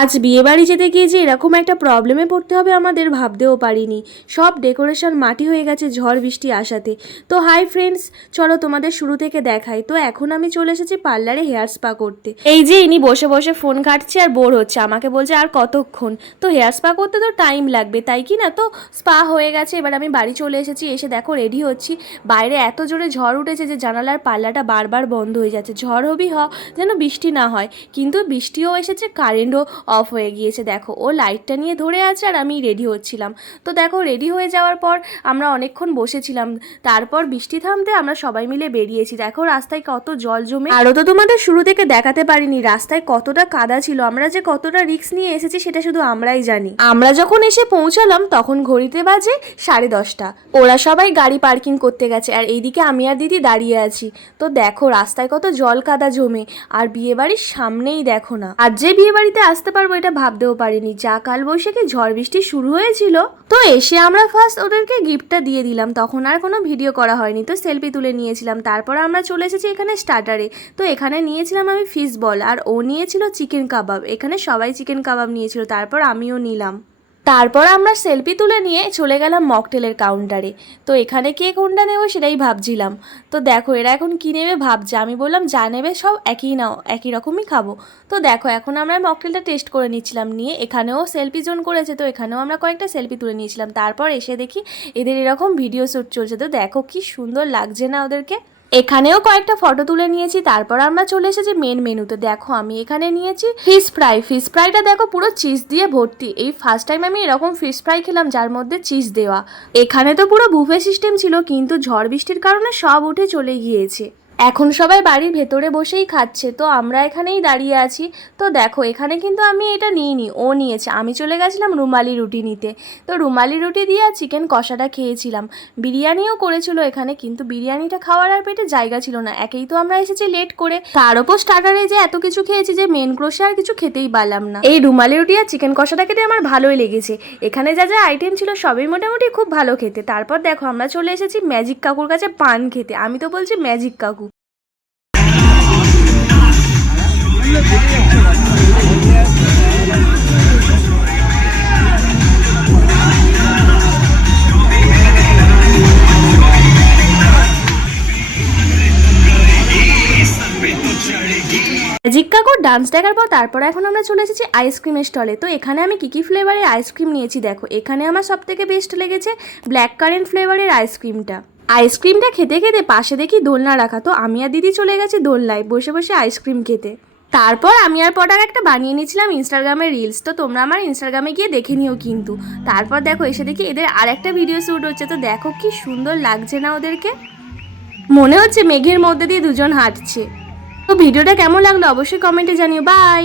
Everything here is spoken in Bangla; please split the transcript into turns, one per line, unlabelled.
আজ বিয়েবাড়ি যেতে গিয়ে যে এরকম একটা প্রবলেমে পড়তে হবে আমাদের ভাবতেও পারিনি। সব ডেকোরেশন মাটি হয়ে গেছে, ঝড় বৃষ্টি আসাতে। তো হাই ফ্রেন্ডস চলো তোমাদের শুরু থেকে দেখাই। তো এখন আমি চলে এসেছি পার্লারে হেয়ার স্পা করতে। এই যে ইনি বসে বসে ফোন ঘাটছে আর বোর হচ্ছে। আমাকে বলছে, আর কতক্ষণ? তো হেয়ার স্পা করতে তো টাইম লাগবে, তাই কি না? তো স্পা হয়ে গেছে, এবার আমি বাড়ি চলে এসেছি, এসে দেখো রেডি হচ্ছি। বাইরে এত জোরে ঝড় উঠেছে যে জানালার পাল্লাটা বারবার বন্ধ হয়ে যাচ্ছে। ঝড় হবি হ, যেন বৃষ্টি না হয়। কিন্তু বৃষ্টিও এসেছে কারেন্টও অফ হয়ে গিয়েছে। দেখো, ও লাইটটা নিয়ে ধরে আছে আর আমি রেডি হচ্ছিলাম। তো দেখো রেডি হয়ে যাওয়ার পর আমরা অনেকক্ষণ বসেছিলাম। তারপর বৃষ্টি থামতে আমরা সবাই মিলে বেরিয়েছি। দেখো, রাস্তায় কত জল জমে আরও তো তোমাদের শুরু থেকে দেখাতে পারিনি। রাস্তায় কতটা কাদা ছিল। আমরা যে কতটা রিস্ক নিয়ে এসেছি সেটা শুধু আমরাই জানি। আমরা যখন এসে পৌঁছালাম, তখন ঘড়িতে বাজে সাড়ে দশটা। ওরা সবাই গাড়ি পার্কিং করতে গেছে। আর এইদিকে আমি আর দিদি দাঁড়িয়ে আছি। তো দেখো, রাস্তায় কত জল কাদা জমে। আর বিয়ে বাড়ির সামনেই দেখো না। আর যে বিয়ে বাড়িতে আসতে পারব এটা ভাবতেও পারিনি। যা কাল বৈশাখে ঝড় বৃষ্টি শুরু হয়েছিল, তো এসে আমরা ফার্স্ট ওদেরকে গিফটটা দিয়ে দিলাম। তখন আর কোনো ভিডিও করা হয়নি। তো সেলফি তুলে নিয়েছিলাম। তারপর আমরা চলে এসেছি এখানে স্টার্টারে তো এখানে নিয়েছিলাম আমি ফিশ বল আর ও নিয়েছিল চিকেন কাবাব এখানে সবাই চিকেন কাবাব নিয়েছিল। তারপর আমিও নিলাম। তারপর আমরা সেলফি তুলে নিয়ে চলে গেলাম মকটেলের কাউন্টারে তো এখানে কে কোনটা নেব সেটাই ভাবছিলাম। তো দেখো, এরা এখন কী নেবে ভাবছে। আমি বললাম, যা নেবে সব একই নাও, একই রকমই খাব। তো দেখো, এখন আমরা মকটেলটা টেস্ট করে নিচ্ছিলাম নিয়ে। এখানেও সেলফি জোন করেছে, তো এখানেও আমরা কয়েকটা সেলফি তুলে নিয়েছিলাম। তারপর এসে দেখি, এদের এরকম ভিডিও শ্যুট চলছে। তো দেখো, কি সুন্দর লাগছে না ওদেরকে। এখানেও কয়েকটা ফটো তুলে নিয়েছি, তারপর আমরা চলে এসেছি মেন মেনুতে। দেখো, আমি এখানে নিয়েছি ফিশ ফ্রাই ফিশ ফ্রাইটা দেখো পুরো চিজ দিয়ে ভর্তি। এই ফার্স্ট টাইম আমি এরকম ফিশ ফ্রাই খেলাম যার মধ্যে চিজ দেওয়া। এখানে তো পুরো বুফে সিস্টেম ছিল, কিন্তু ঝড় বৃষ্টির কারণে সব উঠে চলে গিয়েছে। এখন সবাই বাড়ির ভেতরে বসেই খাচ্ছে, তো আমরা এখানেই দাঁড়িয়ে আছি। তো দেখো, এখানে কিন্তু আমি এটা নিইনি, ও নিয়েছে। আমি চলে গেছিলাম রুমালি রুটি নিতে। তো রুমালি রুটি দিয়ে আর চিকেন কষাটা খেয়েছিলাম। বিরিয়ানিও করেছিল এখানে, কিন্তু বিরিয়ানিটা খাওয়ার আর পেটে জায়গা ছিল না। একেই তো আমরা এসেছি লেট করে। তার ওপর স্টার্টারে যে এত কিছু খেয়েছি যে মেন ক্রোশে আর কিছু খেতেই পারলাম না। এই রুমালি রুটি আর চিকেন কষাটা খেতে আমার ভালোই লেগেছে। এখানে যা যা আইটেম ছিল সবই মোটামুটি খুব ভালো খেতে। তারপর দেখো, আমরা চলে এসেছি ম্যাজিক কাকুর কাছে পান খেতে। আমি তো বলছি ম্যাজিক কাকু। ম্যাজিক কাকুর ডান্স দেখার পর তারপর এখন আমরা চলে এসেছি আইসক্রিমের স্টলে তো এখানে আমি কী কী ফ্লেভারের আইসক্রিম নিয়েছি দেখো। এখানে আমার সব থেকে বেস্ট লেগেছে ব্ল্যাক কারেন্ট ফ্লেভারের আইসক্রিমটা আইসক্রিমটা খেতে খেতে পাশে দেখি দোলনা রাখা। তো আমি আর দিদি চলে গেছি দোলনায়, বসে বসে আইসক্রিম খেতে। তারপর আমি আর পটার একটা বানিয়ে নিয়েছিলাম ইনস্টাগ্রামে রিলস তো তোমরা আমার ইনস্টাগ্রামে গিয়ে দেখে নিও কিন্তু। তারপর দেখো এসে দেখি এদের আর একটা ভিডিও শ্যুট হচ্ছে। তো দেখো কি সুন্দর লাগছে না ওদেরকে? মনে হচ্ছে মেঘের মধ্যে দিয়ে দুজন হাঁটছে। তো ভিডিওটা কেমন লাগল অবশ্যই কমেন্টে জানিও বাই!